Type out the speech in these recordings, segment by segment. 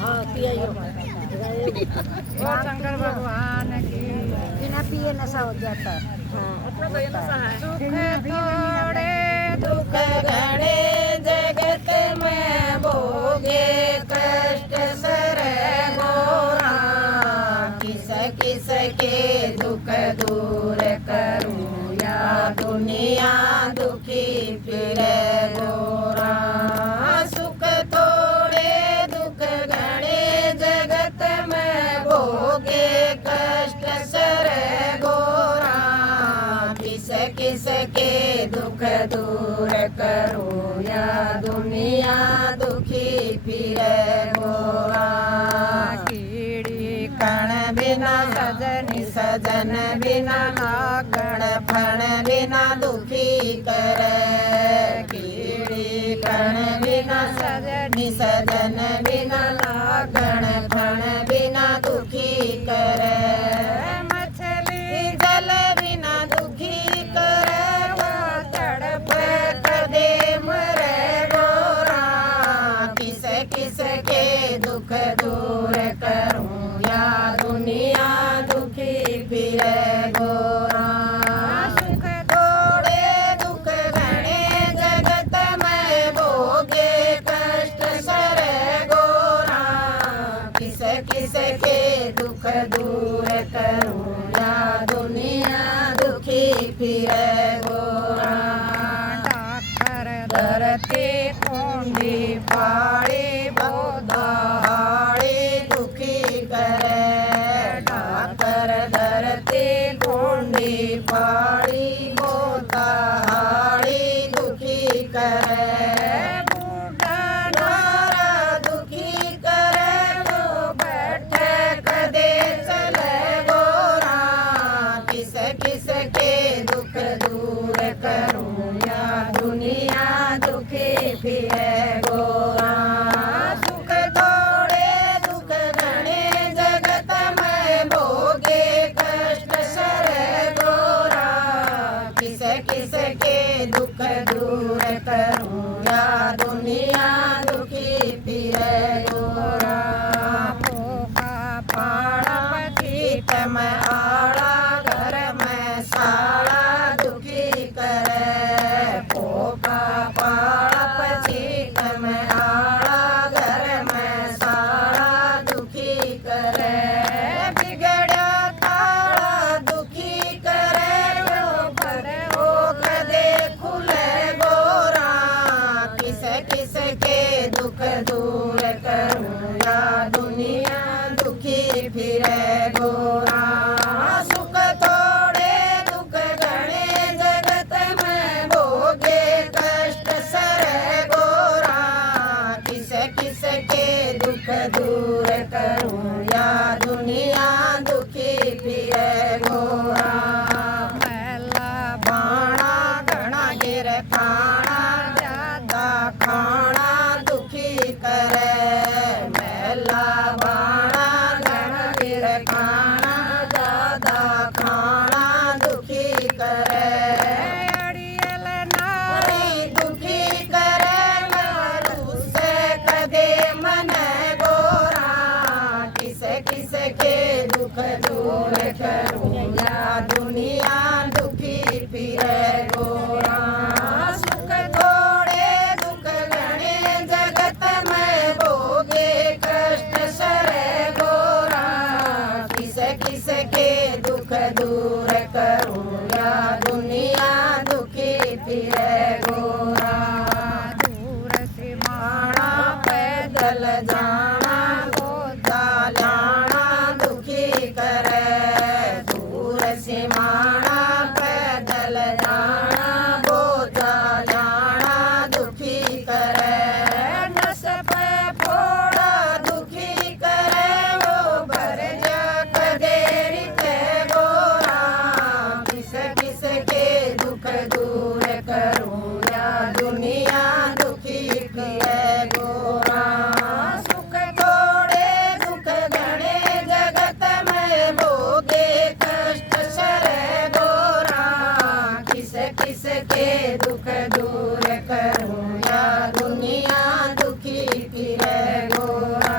हाँ पियाइयो और शंकर भगवान की बिना पिए नशा हो जाता है। हाँ अपना तो ये नशा है। सुख थोड़े दुख घड़े जगत में भोगे कष्ट सर गोरा किस किस के दुख दूर करूं या दुनिया दुखी फिरे गोरा सुख थोड़े दुख घड़े जगत में भोगे कष्ट सर गोरा किस किस के दुख दूर करूं या दुनिया दुखी फिरे गोरा कीड़ी कण बिना सजनी सजन बिना लागण फण बिना दुखी करे कीड़ी कण बिना सजनी सजन बिना लागण फण बिना दुखी करे मछली जल बिना दुखी करे वो तड़प कदे मरे गोरा किस किस के दुख दूर करूं या दुनिया दुखी फिरे गोरा सुख थोड़े दुख घने जगत में भोगे कष्ट सर गोरा किस किस के दुख दूर करूं या दुनिया दुखी फिरे गोरा डॉक्टर धरती कुंडी पाड़ी बोधाड़ी दुखी करे डाकर धरती कुंडी पाड़ी बोधाड़ी दुखी करे नारा दुखी करे वो बैठे कदे चले गोरा किस किस के दुख दूर करूं या दुनिया दुखी फिरे गोरा सुख थोड़े दुख घने जगत में भोगे कष्ट सर गोरा किस किस के दुख दूर करूं या दुनिया दुखी फिरे गोरा पोका पाड़ा पीत में आड़ा घर में साड़ा दुखी करे पोका पाड़ा पचीत में आड़ा घर में साड़ा दुखी करे बिगड़ा ताड़ा दुखी करे वो भरे ओ कदे खुले गोरा किस किस के दुख दूर करूं या दुनिया दुखी फिरे गोरा सुख थोड़े दुख घने जगत में भोगे कष्ट सर गोरा किस किस के दुख दूर करूं या दुनिया दुखी फिरे गोरा मैला बाणा घना गिर खाना ज्यादा खाना दुखी करे मैला बाणा घना गिर खाना ज्यादा खाना दुखी करे अड़ियल नारी दुखी करे मारू से कदे मन गोरा किस किस के दुख दूर करूं या दुनिया दुखी फिरे गोरा सुख थोड़े दुख घने जगत में भोगे कष्ट सर गोरा किस किस के दुख दूर करूं या दुनिया दुखी फिरे गोरा दूर से माना पैदल जाना गोदा लाना दुखी करे दूर से माना पैदल जाना गोदा लाना दुखी करे नस पे फोड़ा दुखी करे वो भर जा कदेरी ते गोरा किस किस के दुख दूर करूं या दुनिया दुखी फिरे गोरा सुख थोड़े दुख घने जगत में भोगे कष्ट सर गोरा किस किस के दुख दूर करूं या दुनिया दुखी फिरे गोरा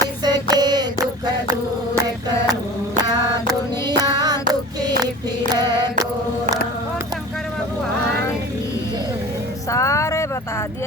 किसके दुख दूर करूँगा दुनिया दुखी फिरे गोरा। और शंकर भगवान की सारे बता दिया।